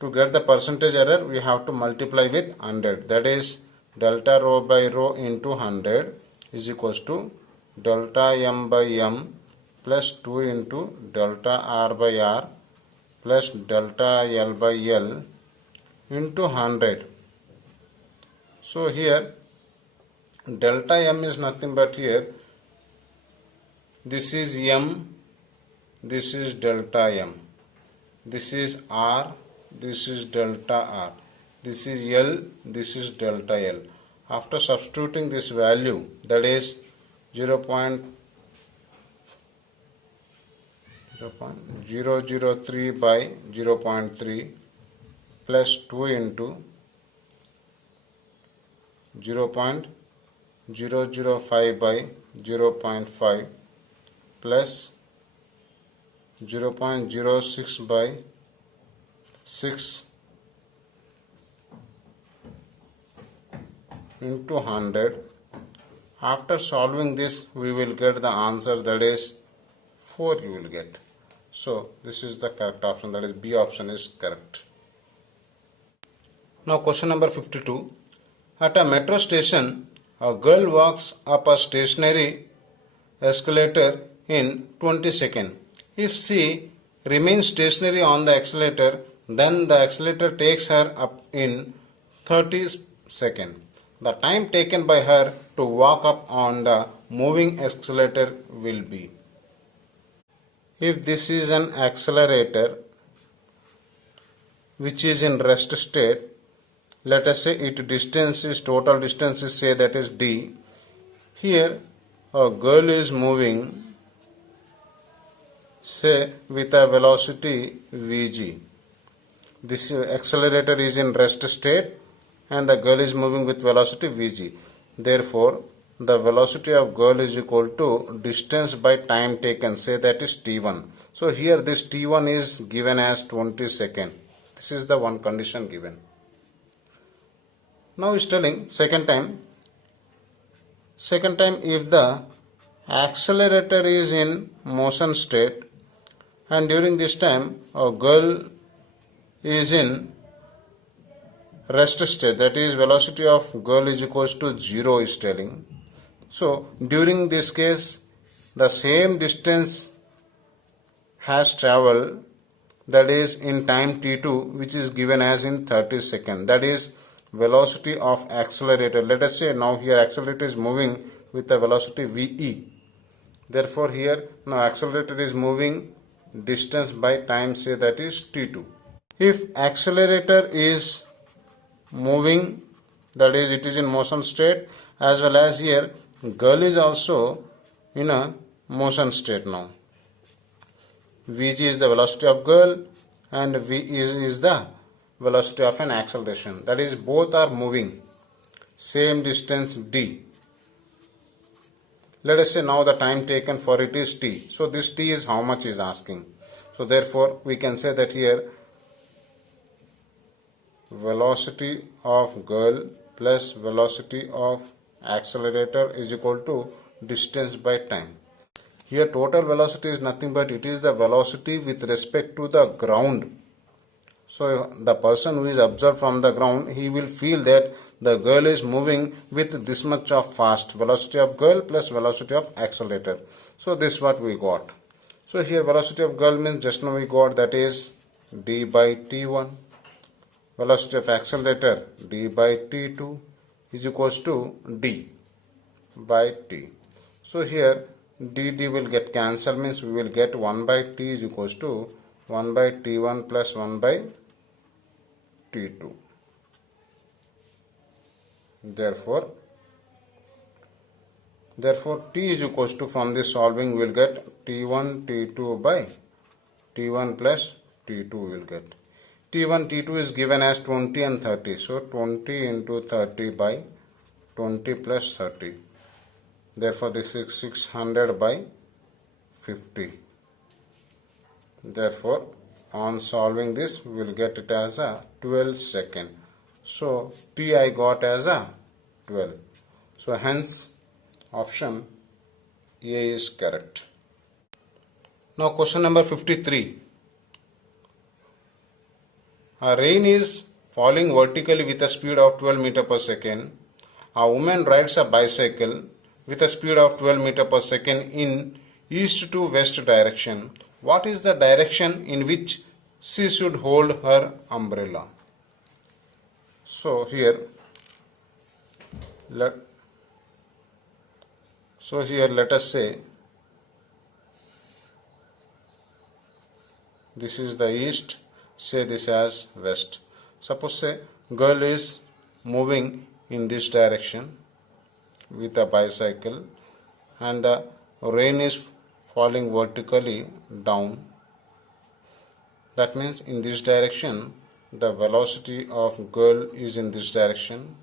To get the percentage error, we have to multiply with 100. That is delta rho by rho into 100 is equals to delta m by m plus 2 into delta r by r plus delta L by L into 100. So here delta m is nothing but here, this is m, this is delta m, this is r, this is delta r, this is L, this is delta L. After substituting this value, that is 0.003 by 0.3 plus 2 into 0.005 by 0.5 plus 0.06 by 6 into 100. After solving this, we will get the answer, that is 4 you will get. So this is the correct option, that is B option is correct. Now question number 52. At a metro station, a girl walks up a stationary escalator in 20 seconds. If she remains stationary on the accelerator, then the accelerator takes her up in 30 seconds. The time taken by her to walk up on the moving escalator will be. If this is an accelerator which is in rest state, let us say its distance is, total distance is, say that is d. Here a girl is moving, say with a velocity vg. This accelerator is in rest state and the girl is moving with velocity vg. Therefore the velocity of girl is equal to distance by time taken, say that is t1. So here this t1 is given as 20 seconds. This is the one condition given. Now is telling second time if the accelerator is in motion state, and during this time a girl is in rest state, that is velocity of girl is equals to 0 is telling. So during this case the same distance has traveled, that is in time t2, which is given as in 30 seconds, that is velocity of accelerator. Let us say now here accelerator is moving with the velocity ve. Therefore here now accelerator is moving distance by time, say that is t2. If accelerator is moving, that is it is in motion state, as well as here girl is also in a motion state. Now vg is the velocity of girl and v is the velocity of an acceleration, that is both are moving same distance d. Let us say now the time taken for it is t, so this t is how much is asking. So therefore we can say that here velocity of girl plus velocity of accelerator is equal to distance by time. Here total velocity is nothing but it is the velocity with respect to the ground. So the person who is observed from the ground, he will feel that the girl is moving with this much of fast, velocity of girl plus velocity of accelerator. So this is what we got. So here velocity of girl means just now we got, that is d by t1. Velocity of accelerator d by t2 is equals to d by t. So here dd will get cancelled, means we will get 1 by t is equals to 1 by t1 plus 1 by t2. Therefore t is equals to, from this solving we will get t1 t2 by t1 plus t2 will get. T1 T2 is given as 20 and 30, so 20 into 30 by 20 plus 30. Therefore this is 600 by 50. Therefore on solving this we will get it as a 12 second. So T I got as a 12. So hence option A is correct. Now question number 53. A rain is falling vertically with a speed of 12 meter per second. A woman rides a bicycle with a speed of 12 meter per second in east to west direction. What is the direction in which she should hold her umbrella? So here let us say this is the east, say this as west. Suppose say girl is moving in this direction with a bicycle and the rain is falling vertically down. That means in this direction the velocity of girl is in this direction,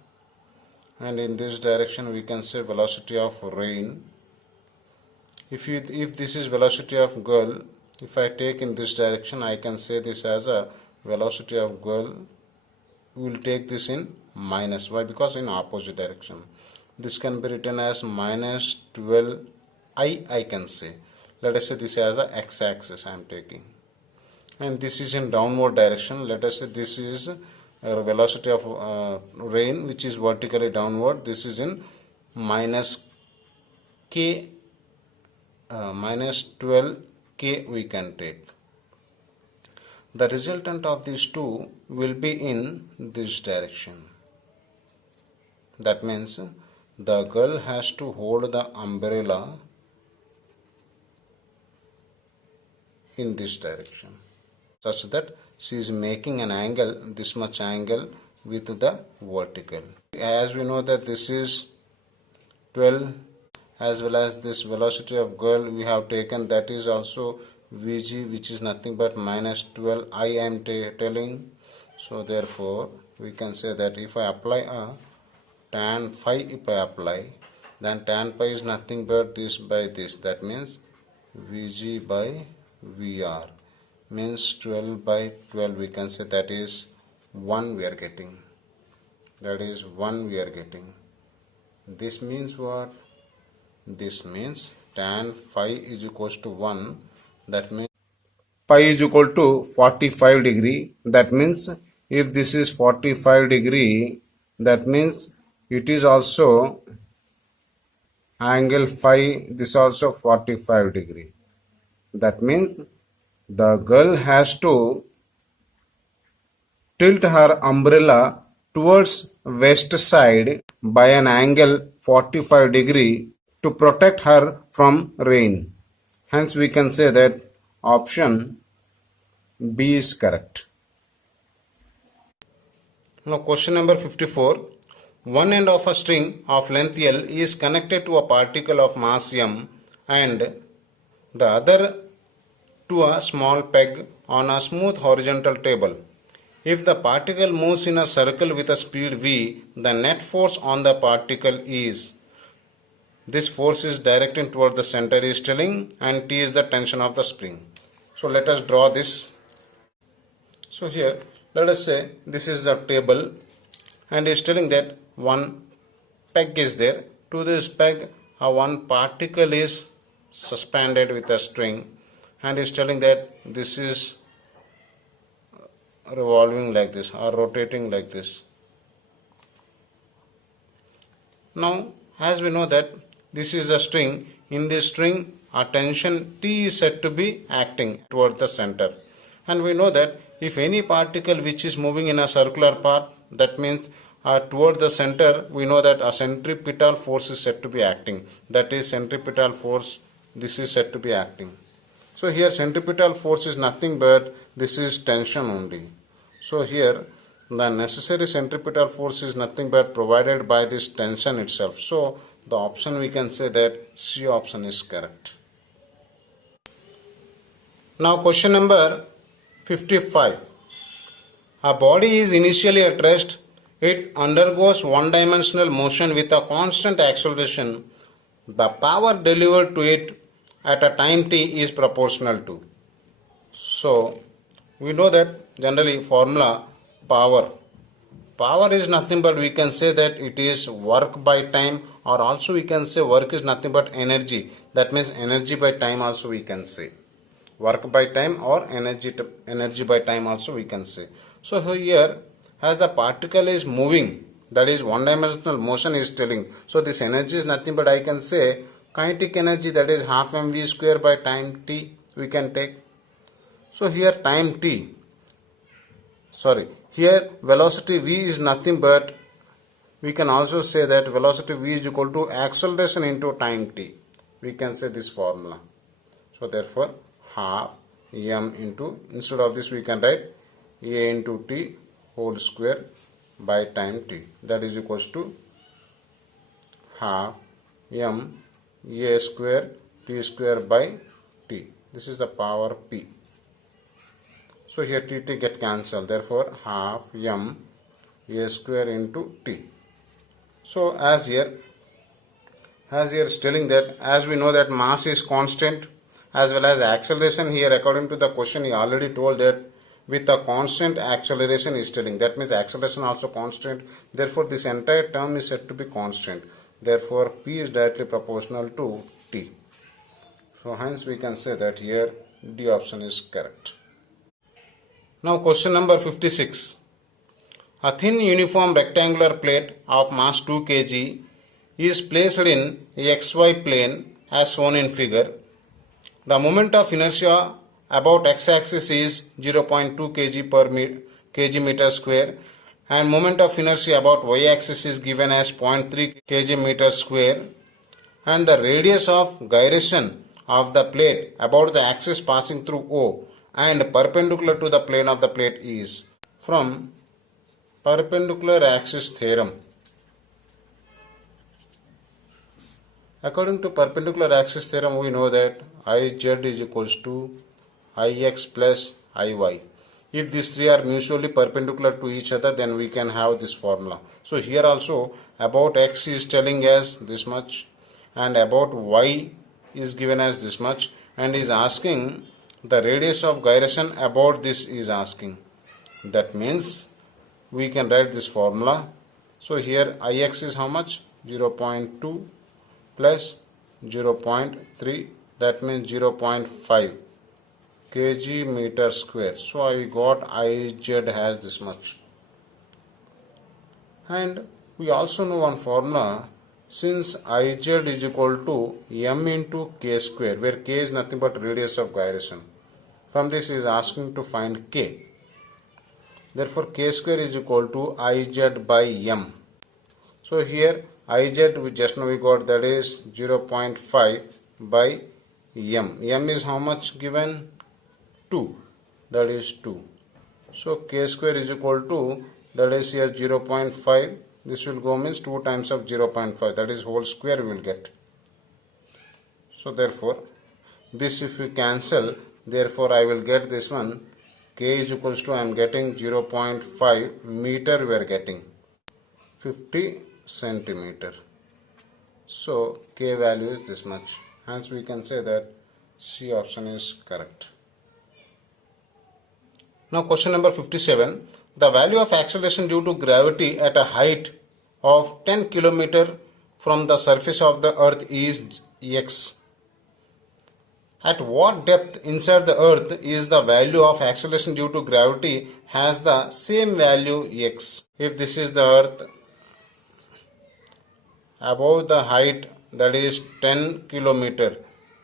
and in this direction we can say velocity of rain. If this is velocity of girl, if I take in this direction, I can say this as a velocity of girl. We will take this in minus. Why? Because in opposite direction. This can be written as minus 12 I can say. Let us say this as a x-axis I am taking. And this is in downward direction. Let us say this is a velocity of rain which is vertically downward. This is in minus k, minus 12 k we can take. The resultant of these two will be in this direction. That means the girl has to hold the umbrella in this direction, such that she is making an angle, this much angle with the vertical. As we know that this is 12, as well as this velocity of girl we have taken, that is also Vg, which is nothing but minus 12 I am telling. So therefore we can say that if I apply a tan phi, if I apply, then tan pi is nothing but this by this. That means Vg by Vr means 12 by 12. We can say that is 1 we are getting. That is 1 we are getting. This means what? This means tan phi is equals to 1. That means pi is equal to 45 degree. That means if this is 45 degree, that means it is also angle phi, this also 45 degree. That means the girl has to tilt her umbrella towards west side by an angle 45 degree to protect her from rain. Hence we can say that option B is correct. Now question number 54. One end of a string of length L is connected to a particle of mass m and the other to a small peg on a smooth horizontal table. If the particle moves in a circle with a speed v, the net force on the particle is. This force is directing toward the center is telling, and T is the tension of the spring. So let us draw this. So here let us say this is a table and is telling that one peg is there. To this peg one particle is suspended with a string and is telling that this is revolving like this or rotating like this. Now as we know that this is a string, in this string a tension T is said to be acting toward the center, and we know that if any particle which is moving in a circular path, that means toward the center, we know that a centripetal force is said to be acting, that is centripetal force, this is said to be acting. So here centripetal force is nothing but this is tension only. So here the necessary centripetal force is nothing but provided by this tension itself. So the option we can say that C option is correct. Now question number 55. A body is initially at rest. It undergoes one-dimensional motion with a constant acceleration. The power delivered to it at a time t is proportional to. So we know that generally formula power. Power is nothing but we can say that it is work by time, or also we can say work is nothing but energy. That means energy by time also we can say. Work by time or energy by time also we can say. So here as the particle is moving, that is one dimensional motion is telling. So this energy is nothing but I can say kinetic energy, that is half mv square by time t we can take. So here time t, here velocity v is nothing but we can also say that velocity v is equal to acceleration into time t. We can say this formula. So therefore half m into, instead of this we can write a into t whole square by time t, that is equals to half m a square t square by t. This is the power p. So here t get cancelled, therefore half m a square into t. So as here is telling that, as we know that mass is constant as well as acceleration, here according to the question he already told that with a constant acceleration is telling, that means acceleration also constant, therefore this entire term is said to be constant, therefore p is directly proportional to t. So hence we can say that here D option is correct. Now question number 56. A thin uniform rectangular plate of mass 2 kg is placed in xy plane as shown in figure. The moment of inertia about x-axis is 0.2 kg per kg meter square, and moment of inertia about y-axis is given as 0.3 kg meter square, and the radius of gyration of the plate about the axis passing through O and perpendicular to the plane of the plate is. From perpendicular axis theorem, according to perpendicular axis theorem, we know that Iz is equals to Ix plus Iy. If these three are mutually perpendicular to each other, then we can have this formula. So here also about x is telling us this much and about y is given as this much, and is asking the radius of gyration about this is asking. That means we can write this formula. So here Ix is how much? 0.2 plus 0.3, that means 0.5 kg meter square. So I got Iz has this much. And we also know one formula, since Iz is equal to m into k square, where k is nothing but radius of gyration. From this is asking to find k. Therefore k square is equal to Iz by m. So here Iz we just now we got, that is 0.5 by m. M is how much given? 2. That is 2. So k square is equal to, that is here 0.5. This will go means 2 times of 0.5. That is whole square we will get. So therefore this if we cancel, therefore I will get this one. K is equals to, I am getting 0.5 meter, we are getting 50 centimeter. So K value is this much. Hence we can say that C option is correct. Now question number 57. The value of acceleration due to gravity at a height of 10 km from the surface of the earth is x. At what depth inside the earth is the value of acceleration due to gravity has the same value x? If this is the earth, above the height, that is 10 km,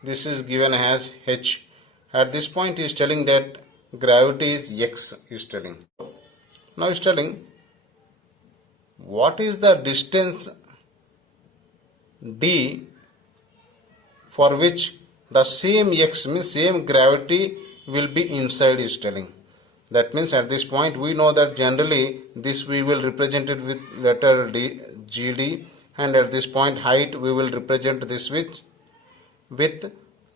this is given as h. At this point he is telling that gravity is x, is telling. Now he is telling what is the distance d for which the same x, means same gravity, will be inside, is telling. That means at this point we know that generally this we will represent it with letter D, GD, and at this point height we will represent this with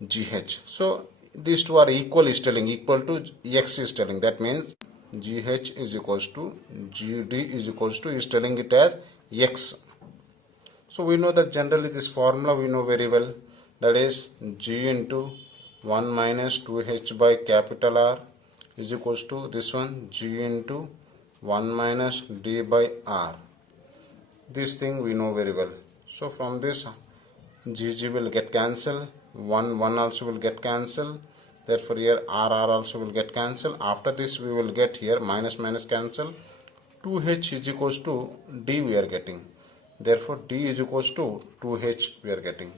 GH. So these two are equal, is telling, equal to x is telling. That means GH is equals to GD is equals to, is telling it as x. So we know that generally this formula we know very well, that is G into 1 minus 2h by capital R is equals to this one, G into 1 minus D by R. This thing we know very well. So from this GG will get cancelled, 1 also will get cancelled. Therefore here RR also will get cancelled. After this we will get here minus minus cancel. 2h is equals to D we are getting. Therefore D is equals to 2h we are getting.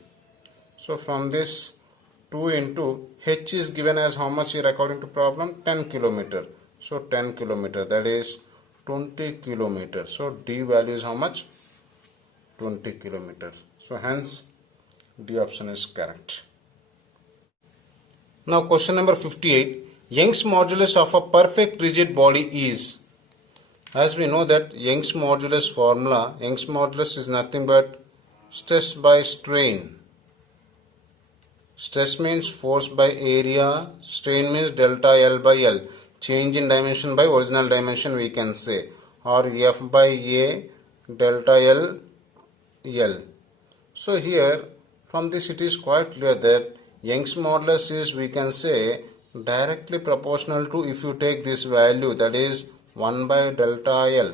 So from this 2 into h is given as how much here according to problem? 10 km. So 10 km, that is 20 km. So D value is how much? 20 km. So hence D option is correct. Now question number 58. Young's modulus of a perfect rigid body is, as we know that Young's modulus formula, Young's modulus is nothing but stress by strain. Stress means force by area, strain means delta L by L, change in dimension by original dimension we can say, or F by A delta L L. So here from this it is quite clear that Young's modulus is, we can say, directly proportional to, if you take this value, that is 1 by delta L.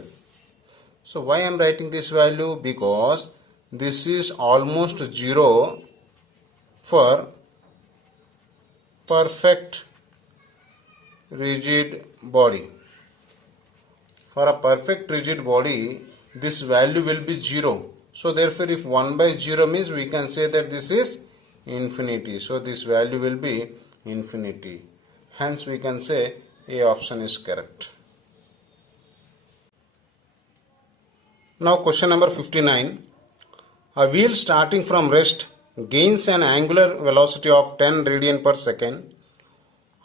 So why I am writing this value? Because this is almost 0 for perfect rigid body. For a perfect rigid body, this value will be 0. So therefore if 1 by 0 means, we can say that this is infinity. So this value will be infinity. Hence we can say A option is correct. Now question number 59. A wheel starting from rest gains an angular velocity of 10 radian per second.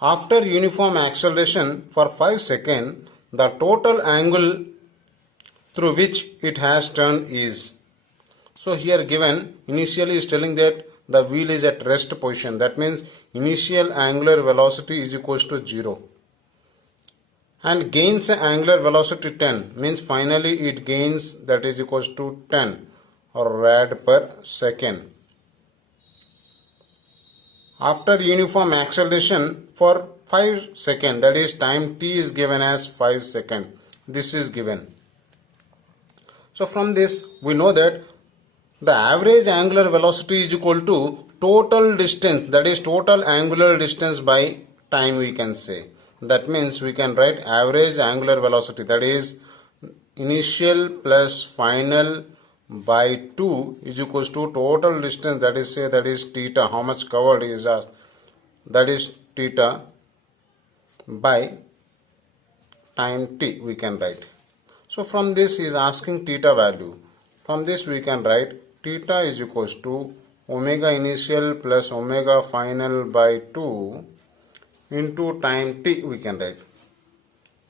After uniform acceleration for 5 seconds, the total angle through which it has turned is. So here given initially is telling that the wheel is at rest position. That means initial angular velocity is equals to 0. And gains angular velocity 10, means finally it gains, that is equals to 10 or rad per second. After uniform acceleration for 5 seconds, that is time t is given as 5 seconds. This is given. So from this we know that The average angular velocity is equal to total distance, that is total angular distance by time, we can say. That means we can write average angular velocity, that is initial plus final by 2 is equals to total distance, that is say that is theta, how much covered is us, that is theta by time t, we can write. So from this is asking theta value. From this we can write theta is equals to omega initial plus omega final by 2 into time t, we can write.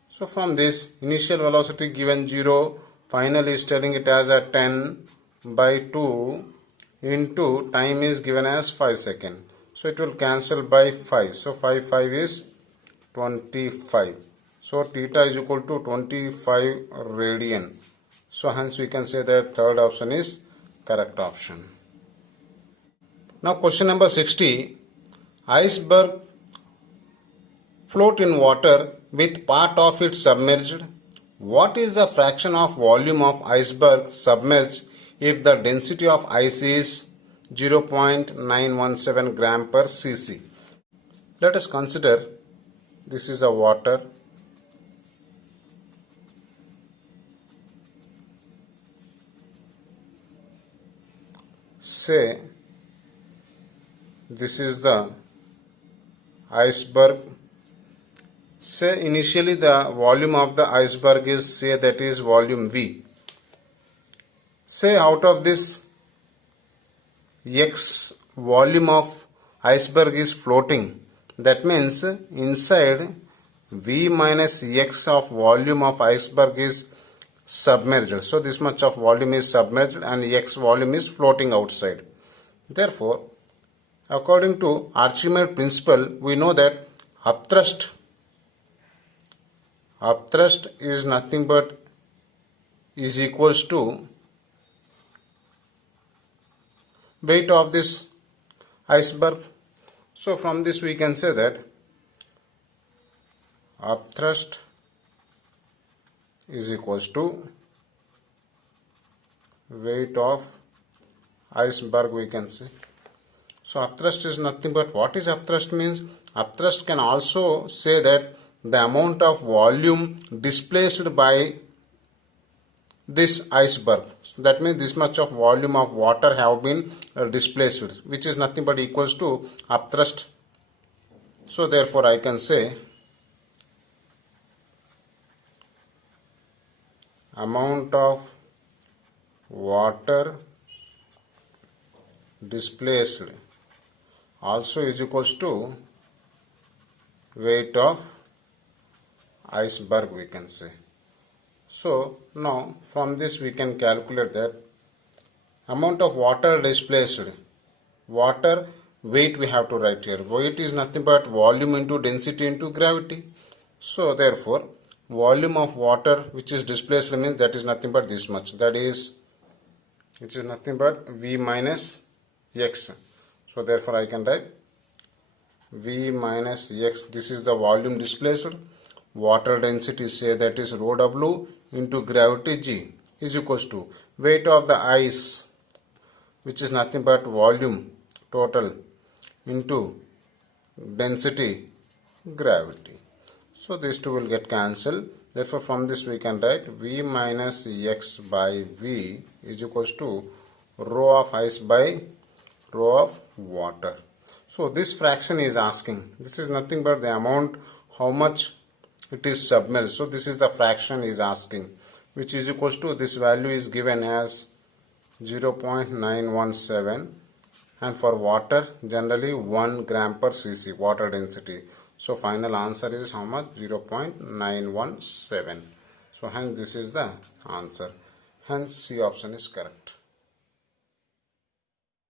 So from this initial velocity given 0, final is telling it as a 10 by 2 into time is given as 5 seconds. So it will cancel by 5. So 5 is 25. So theta is equal to 25 radian. So hence we can say that third option is correct option. Now question number 60. Iceberg float in water with part of it submerged. What is the fraction of volume of iceberg submerged if the density of ice is 0.917 gram per cc? Let us consider this is a water. Say this is the iceberg. Say initially the volume of the iceberg is, say that is volume V. Say out of this X volume of iceberg is floating. That means inside V minus X of volume of iceberg is submerged. So this much of volume is submerged and X volume is floating outside. Therefore, according to Archimedes principle, we know that upthrust is nothing but is equals to weight of this iceberg. So from this we can say that upthrust is equals to weight of iceberg, we can say. So upthrust is nothing but, what is upthrust means? Upthrust can also say that the amount of volume displaced by this iceberg. So that means this much of volume of water have been displaced, which is nothing but equals to upthrust. So therefore I can say amount of water displaced also is equals to weight of iceberg, we can say. So now from this we can calculate that amount of water displaced, water weight we have to write here. Weight is nothing but volume into density into gravity. So therefore volume of water which is displaced means that is nothing but this much, that is which is nothing but V minus X. So therefore I can write V minus X, this is the volume displaced, water density say that is rho W into gravity G is equals to weight of the ice which is nothing but volume total into density gravity. So these two will get cancelled. Therefore from this we can write V minus X by V is equals to rho of ice by rho of water. So this fraction is asking, this is nothing but the amount how much it is submerged. So this is the fraction is asking, which is equals to, this value is given as 0.917, and for water generally 1 gram per cc water density. So final answer is how much? 0.917. So hence this is the answer. Hence C option is correct.